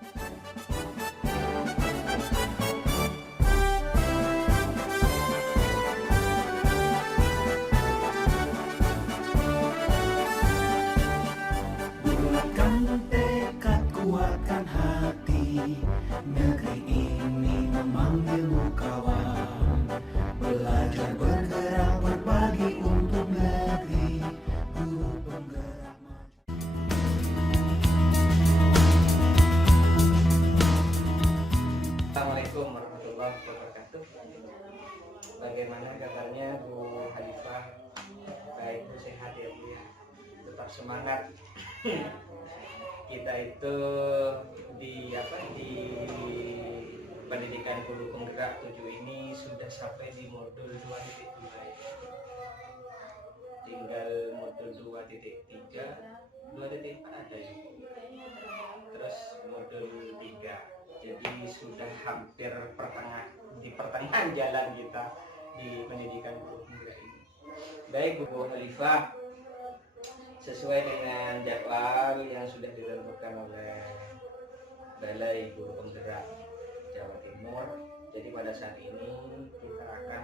Bulatkan tekad, kuatkan hati, negeri ini memanggilmu kawan. Belajar bergerak berbagi untuk negeri, guru penggerak maju. Assalamualaikum warahmatullahi wabarakatuh. Bagaimana kabarnya Bu Halifah? Baik, Bu, sehat ya Bu ya. Tetap semangat. Kita itu di pendidikan guru penggerak 7 ini sudah sampai di modul 2.2 ya. Tinggal modul 2.3, 2.4 ada ya. Terus modul 3. Jadi sudah hampir di pertengahan jalan kita di pendidikan guru penggerak ini. Baik Bu Halifah, sesuai dengan jadwal yang sudah ditentukan oleh Balai Guru Penggerak Jawa Timur, jadi pada saat ini kita akan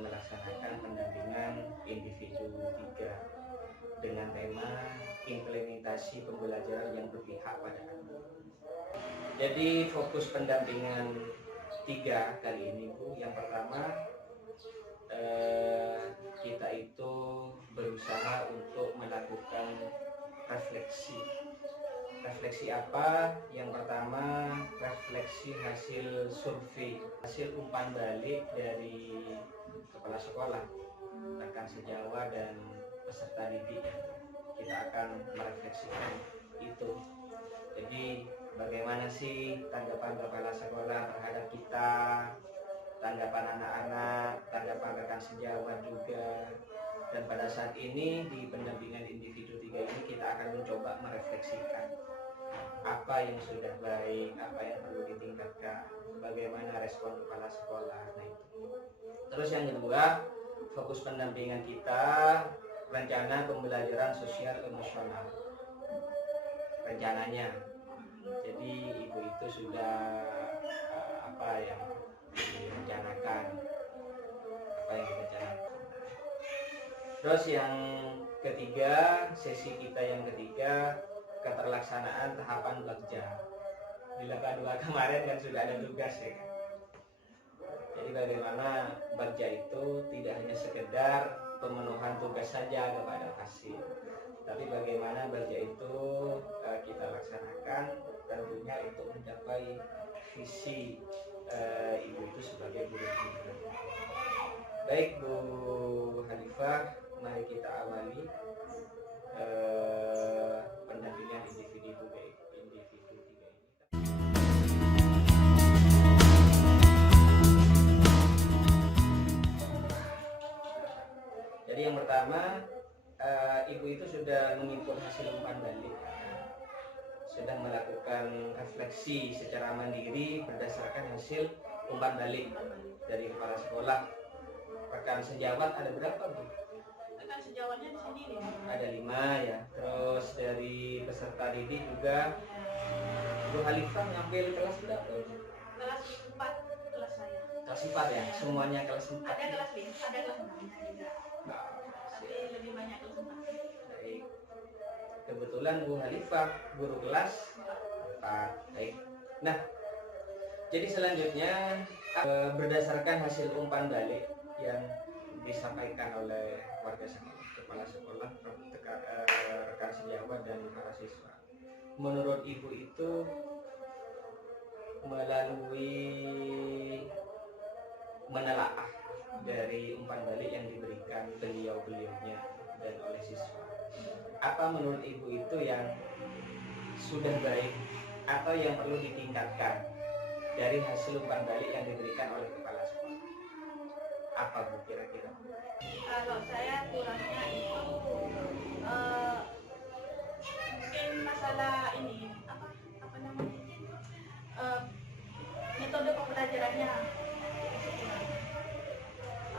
melaksanakan pendampingan individu 3 dengan tema implementasi pembelajaran yang berpihak pada anak. Jadi fokus pendampingan 3 kali ini Bu, yang pertama kita itu berusaha untuk melakukan refleksi. Refleksi apa? Yang pertama, refleksi hasil survei, hasil umpan balik dari kepala sekolah, rekan sejawat dan peserta didik. Kita akan merefleksikan itu. Jadi bagaimana sih tanggapan kepala sekolah terhadap kita, tanggapan anak-anak, tanggapan rekan sejawat juga. Dan pada saat ini di pendampingan individu 3 ini kita akan mencoba merefleksikan apa yang sudah baik, apa yang perlu ditingkatkan, bagaimana respon kepala sekolah. Nah itu. Terus yang kedua, fokus pendampingan kita rencana pembelajaran sosial emosional. Rencananya. Jadi ibu itu sudah apa yang direncanakan. Terus yang ketiga, sesi kita yang ketiga, keterlaksanaan tahapan Bagja. Bila kedua kemarin kan sudah ada tugas ya kan. Jadi bagaimana Bagja itu tidak hanya sekedar pemenuhan tugas saja kepada pasien, tapi bagaimana Bagja itu kita laksanakan tentunya untuk mencapai visi ibu itu sebagai guru penggerak. Baik Bu Halifah, mari kita awali pendampingan individu 3 ini. Jadi yang pertama, ibu itu sudah mengimpun hasil umpan balik, sudah melakukan refleksi secara mandiri berdasarkan hasil umpan balik dari kepala sekolah. Rekan sejawat ada berapa Bu? Rekan sejawatnya di sini nih. Ada 5 ya. Terus dari peserta didik juga Bu Halifah ngambil kelas berapa? Kelas 4 kelas saya. Kelas 4 ya? Semuanya kelas 4. Ada kelas 5, ada kelas 6-nya juga. Tapi lebih banyak kelas 4. Baik. Kebetulan Bu Halifah guru kelas 4. Baik. Nah, jadi selanjutnya berdasarkan hasil umpan balik yang disampaikan oleh warga sekolah, kepala sekolah, rekan sejawat dan para siswa. Menurut ibu itu melalui menelaah dari umpan balik yang diberikan beliau-beliaunya dan oleh siswa, apa menurut ibu itu yang sudah baik atau yang perlu ditingkatkan dari hasil umpan balik yang diberikan oleh kepala sekolah? Apa Bu kira-kira? Kalau saya kurangnya itu mungkin masalah ini apa namanya metode pembelajarannya.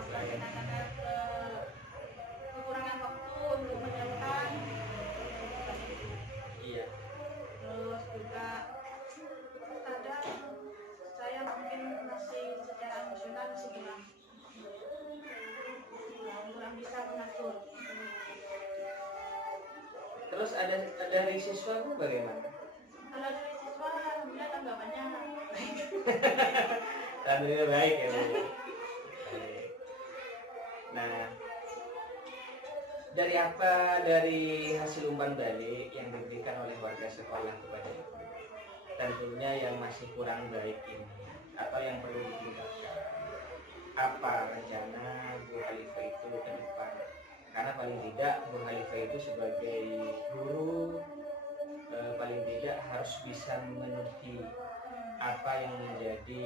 Karena kekurangan waktu untuk menyiapkan. Iya. Terus juga Terus ada dari siswa Bu bagaimana? Kalau dari siswa alhamdulillah tanggapannya baik. Alhamdulillah baik ya Bu. Baik. Nah, dari hasil umpan balik yang diberikan oleh warga sekolah kepada Ibu, tentunya yang masih kurang baik ini atau yang perlu ditingkatkan, apa rencana Bu Khalifah itu ke depan? Karena paling tidak Bu Khalifah itu sebagai guru paling tidak harus bisa memenuhi apa yang menjadi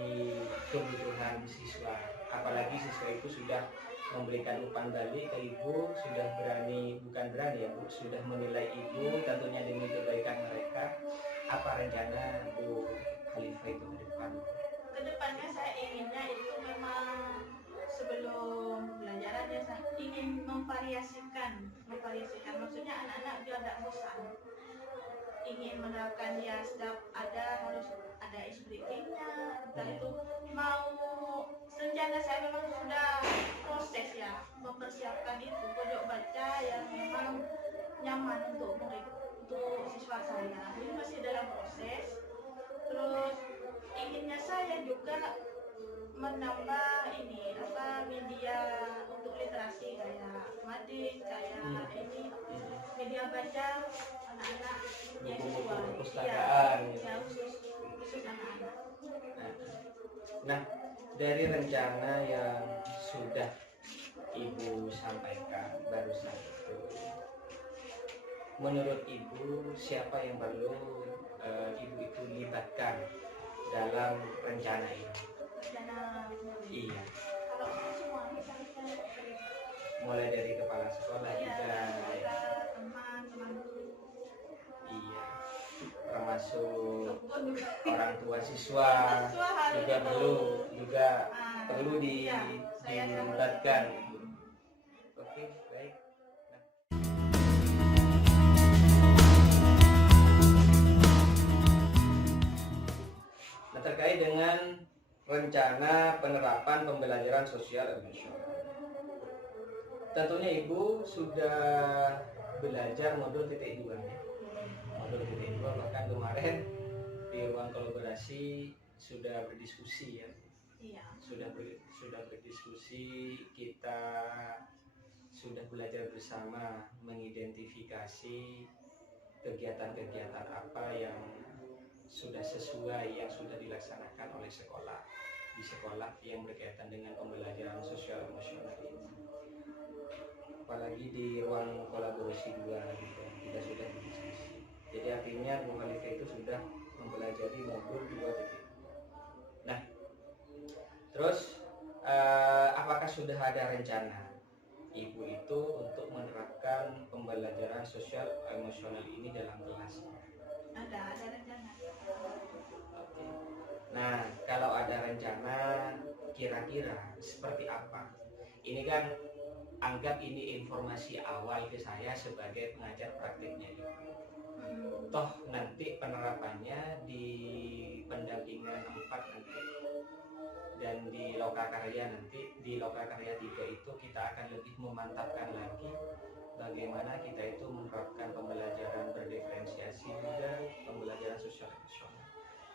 kebutuhan siswa. Apalagi siswa itu sudah memberikan umpan balik ke Ibu, sudah bukan berani ya Bu, sudah menilai Ibu tentunya demi kebaikan mereka. Apa rencana Bu Khalifah itu ke depan? Kedepannya saya inginnya itu memang sebelum pembelajaran ya saya ingin memvariasikan maksudnya anak-anak biar tidak bosan, ingin menerapkan ya setiap harus ada isi breakingnya, entah itu mau rencana saya memang sudah proses ya mempersiapkan itu pojok baca yang memang nyaman untuk murid, untuk siswa saya, ini masih dalam proses. Terus inginnya saya juga menambah ini media untuk literasi kayak Mading, kayak ini media baca anak-anak yang siswa, perpustakaan ya khusus anak-anak. Nah, dari rencana yang sudah Ibu sampaikan barusan itu, menurut Ibu siapa yang perlu Ibu itu libatkan dalam rencana ini? Rencana Iya, kalau semua misalnya mulai dari kepala sekolah juga, teman-teman iya, termasuk pun juga orang tua siswa juga perlu dilibatkan. Oke, baik. Nah, terkait dengan rencana penerapan pembelajaran sosial emosional, tentunya Ibu sudah belajar modul titik 2 ya. Modul titik 2 bahkan kemarin di ruang kolaborasi sudah berdiskusi ya. iya Sudah berdiskusi, kita sudah belajar bersama mengidentifikasi kegiatan-kegiatan apa yang sudah sesuai, yang sudah dilaksanakan oleh sekolah di sekolah yang berkaitan dengan pembelajaran sosial emosional ini. Apalagi di ruang kolaborasi 2 gitu, kita sudah berdiskusi. Jadi artinya Bu Khalifah itu sudah mempelajari modul 2.2. Nah, terus apakah sudah ada rencana Ibu itu untuk menerapkan pembelajaran sosial emosional ini dalam kelas? ada rencana. Oke. Nah, kalau ada rencana kira-kira seperti apa? Ini kan anggap ini informasi awal ke saya sebagai pengajar praktiknya Ibu. Toh nanti penerapannya di pendampingan 4 nanti dan di lokakarya nanti, di lokakarya 3 itu kita akan lebih memantapkan lagi bagaimana kita itu menerapkan pembelajaran berdiferensiasi juga pembelajaran sosial emosional.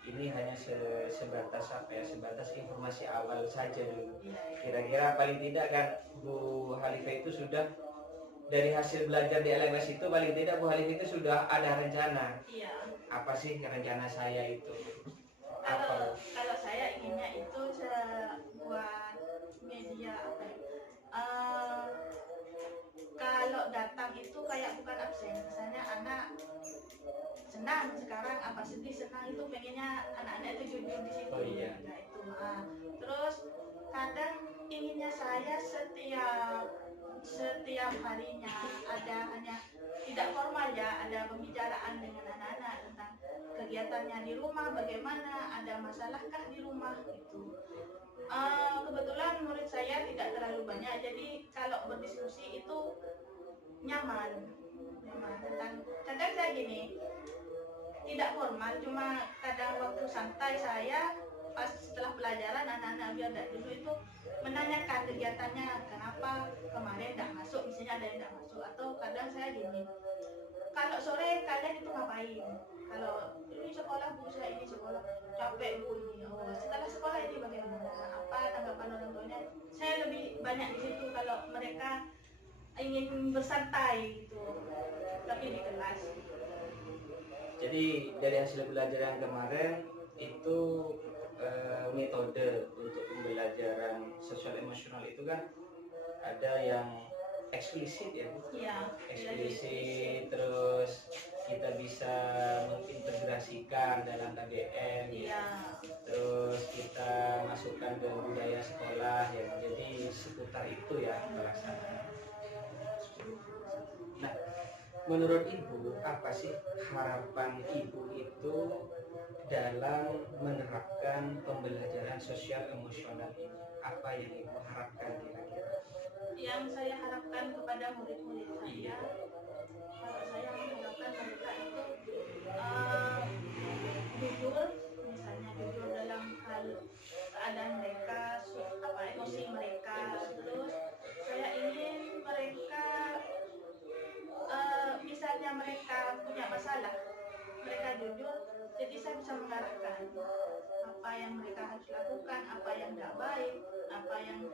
Ini hanya sebatas sebatas informasi awal saja dulu. Kira-kira paling tidak kan Bu Khalifah itu sudah dari hasil belajar di LMS itu, paling tidak Bu Khalifah itu sudah ada rencana. Iya. Apa sih rencana saya itu? Kalau saya inginnya itu buat media apa ya? Kalau datang itu kayak bukan absen. Misalnya anak senang sekarang apa sedih senang itu pengennya anak-anak itu jujur di situ. Oh iya. Nah, itu. Terus kadang inginnya saya setiap harinya ada hanya tidak formal ya, ada pembicaraan dengan anak-anak tentang kegiatannya di rumah, bagaimana, ada masalahkah di rumah gitu. Kebetulan murid saya tidak terlalu banyak, jadi kalau berdiskusi itu nyaman. Kadang saya gini, tidak formal, cuma kadang waktu santai saya pas setelah pelajaran anak-anak biar dulu itu menanyakan kegiatannya, kenapa kemarin tidak masuk, misalnya ada yang tidak masuk, atau kadang saya gini, kalau sore kalian itu ngapain, kalau ini sekolah bu, saya ini sekolah capek bu ini, oh setelah sekolah ini bagaimana, apa tanggapan orang tuanya. Saya lebih banyak di situ kalau mereka ingin bersantai gitu, tapi di kelas. Jadi dari hasil pembelajaran kemarin itu metode untuk pembelajaran sosial emosional itu kan ada yang eksplisit ya Bu? Iya, Eksplisit, terus kita bisa mengintegrasikan dalam KBM ya. iya, Terus kita masukkan ke budaya sekolah ya, jadi seputar itu ya pelaksanaan. Nah, menurut Ibu apa sih harapan Ibu itu dalam menerapkan pembelajaran sosial emosional ini? Apa yang Ibu harapkan kira-kira? yang saya harapkan kepada murid-murid saya, kalau saya mengharapkan mereka itu jujur, misalnya jujur dalam hal keadaan mereka, apa emosi mereka. Terus saya ingin mereka misalnya mereka punya masalah, mereka jujur, jadi saya bisa mengarahkan apa yang mereka harus lakukan, apa yang tidak baik, apa yang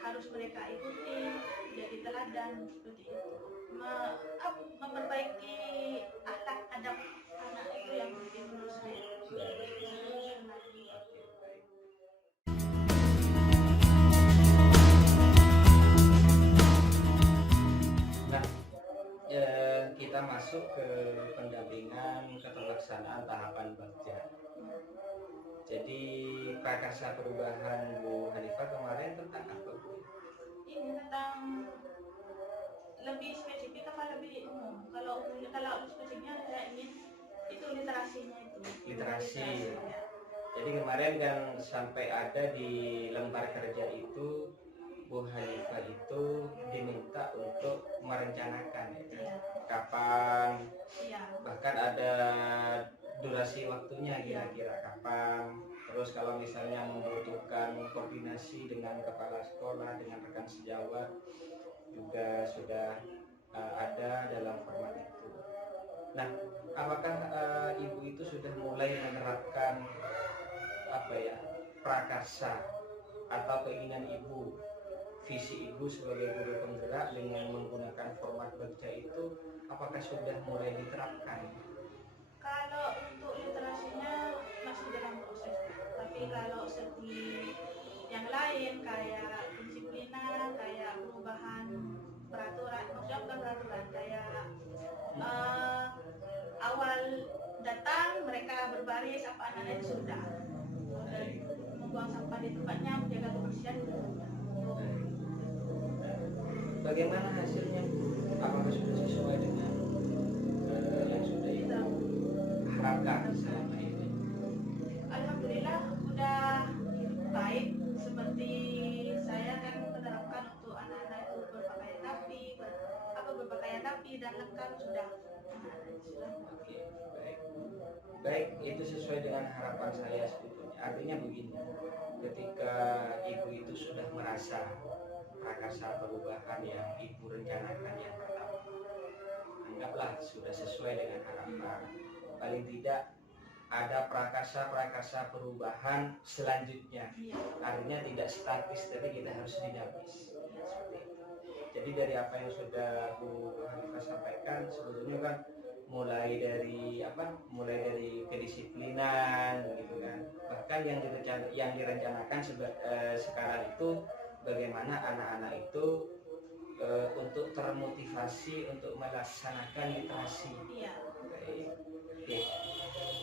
harus mereka ikuti, jadi teladan seperti itu. Memperbaiki akhlak adab anak itu yang penting menurut saya. Nah, kita masuk ke pendampingan keterlaksanaan tahapan bagja. Jadi prakarsa perubahan Bu Hanifah kemarin tentang apa Bu? Ini tentang lebih spesifik apa lebih umum? Kalau spesifiknya saya ingin itu literasinya itu. Literasi. Ya. Jadi kemarin kan sampai ada di lembar kerja itu Bu Hanifah itu diminta untuk merencanakan ya, Iya. kapan, Iya. bahkan ada durasi waktunya kira-kira kapan. Terus kalau misalnya membutuhkan koordinasi dengan kepala sekolah, dengan rekan sejawat juga sudah ada dalam format itu. Nah, apakah Ibu itu sudah mulai menerapkan apa ya, prakarsa atau keinginan Ibu, visi Ibu sebagai guru penggerak dengan menggunakan format bagja itu, apakah sudah mulai diterapkan? Kalau untuk literasinya masih dalam proses, tapi kalau segi yang lain kayak pendisiplinan, kayak perubahan peraturan, maksudnya bukan peraturan, kayak awal datang mereka berbaris apa anak-anak itu sudah, dan membuang sampah di tempatnya, menjaga kebersihan itu sudah. Bagaimana hasilnya? Apakah sudah sesuai dengan yang sudah Ibu harapkan selama ini? Alhamdulillah udah baik, seperti saya kan menerapkan untuk anak-anak itu berpakaian rapi dan lengkap sudah. Oke, baik. Baik, itu sesuai dengan harapan saya sebetulnya. Artinya begini, ketika Ibu itu sudah merasa prakarsa perubahan yang Ibu rencanakan yang pertama, anggaplah sudah sesuai dengan harapan. Paling tidak ada prakarsa perubahan selanjutnya. Artinya tidak statis, tapi kita harus dinamis. Seperti itu. Jadi dari apa yang sudah Bu Hanifah sampaikan, sebetulnya kan mulai dari kedisiplinan, gitu kan. Bahkan yang direncanakan sekarang itu bagaimana anak-anak itu untuk termotivasi untuk melaksanakan literasi. Iya.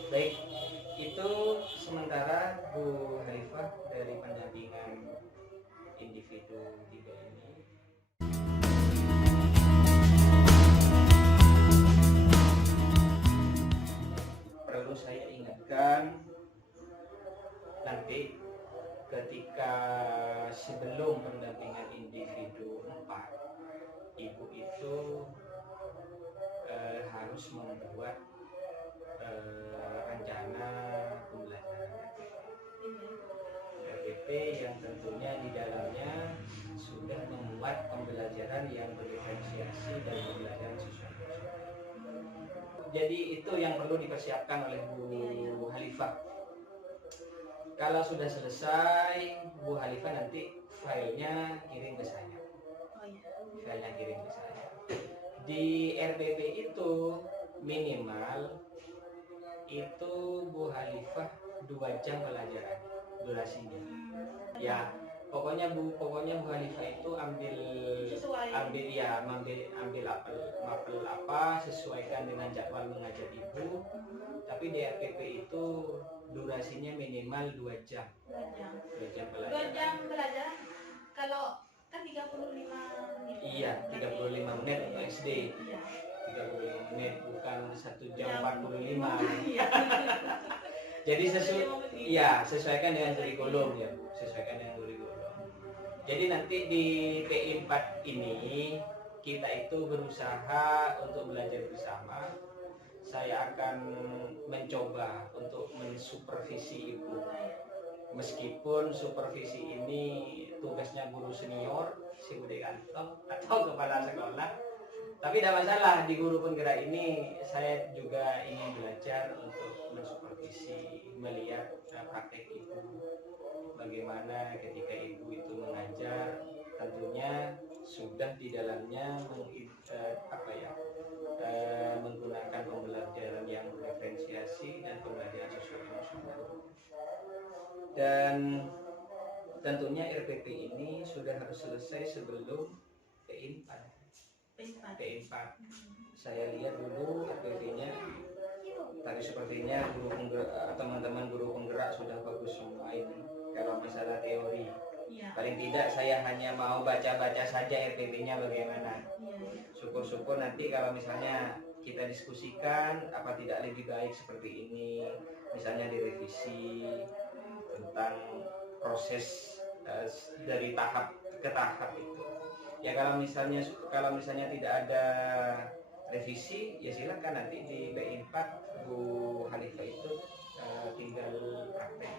Baik, itu sementara Bu Hanifah dari pendampingan individu 3 ini. Perlu saya ingatkan, nanti ketika sebelum pendampingan individu 4, Ibu itu harus membuat rencana pembelajaran RPP yang tentunya di dalamnya sudah memuat pembelajaran yang berdiferensiasi dan pembelajaran sosial. jadi itu yang perlu dipersiapkan oleh Bu Halifah. Kalau sudah selesai, Bu Halifah nanti filenya kirim ke saya. Oh iya. Filenya kirim ke saya. Di RPP itu minimal itu Bu Halifah 2 jam pelajaran durasinya. Ya, pokoknya Bu Halifah itu ambil Sesuai. ambil mapel apa sesuaikan dengan jadwal mengajar Ibu. Tapi di RPP itu durasinya minimal 2 jam. 2 jam. 2 jam 2 pelajaran. jam belajar. Kalau kan 35 menit. Iya, 35 menit untuk SD. Iya. 35 menit bukan 1 jam Jam. 45. Iya. Jadi sesuaikan dengan kurikulum ya, Bu. Sesuaikan dengan kurikulum. Jadi nanti di PI 4 ini kita itu berusaha untuk belajar bersama. Saya akan mencoba untuk mensupervisi Ibu. Meskipun supervisi ini tugasnya guru senior, si Bude Kantong atau kepala sekolah, tapi tidak masalah. Di guru penggerak ini saya juga ingin belajar untuk mensupervisi, melihat praktek Ibu, bagaimana ketika Ibu itu mengajar. Tentunya sudah di dalamnya menggunakan pembelajaran yang diferensiasi dan pembelajaran sosial emosional. Dan tentunya RPP ini sudah harus selesai sebelum PI 4. Saya lihat dulu RPP-nya. Tadi sepertinya teman-teman guru penggerak sudah bagus semua ini. Kalau masalah teori, Iya. paling tidak saya hanya mau baca-baca saja RPP-nya bagaimana. Iya. Syukur-syukur nanti kalau misalnya kita diskusikan apa tidak lebih baik seperti ini, misalnya direvisi tentang proses dari tahap ke tahap itu. Ya kalau misalnya tidak ada revisi, ya silakan nanti di BI 4 Bu Halifah itu tinggal praktek.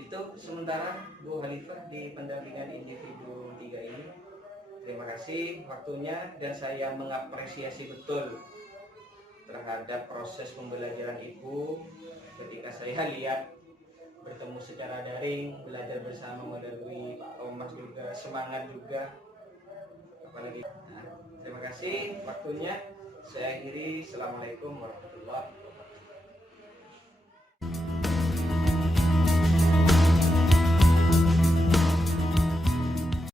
Itu sementara Bu Halifah di pendampingan individu 3 ini. Terima kasih waktunya, dan saya mengapresiasi betul terhadap proses pembelajaran Ibu ketika saya lihat bertemu secara daring, belajar bersama melalui Pak Thomas juga, semangat juga, apalagi. Terima kasih waktunya. Saya akhiri. Assalamualaikum warahmatullahi wabarakatuh.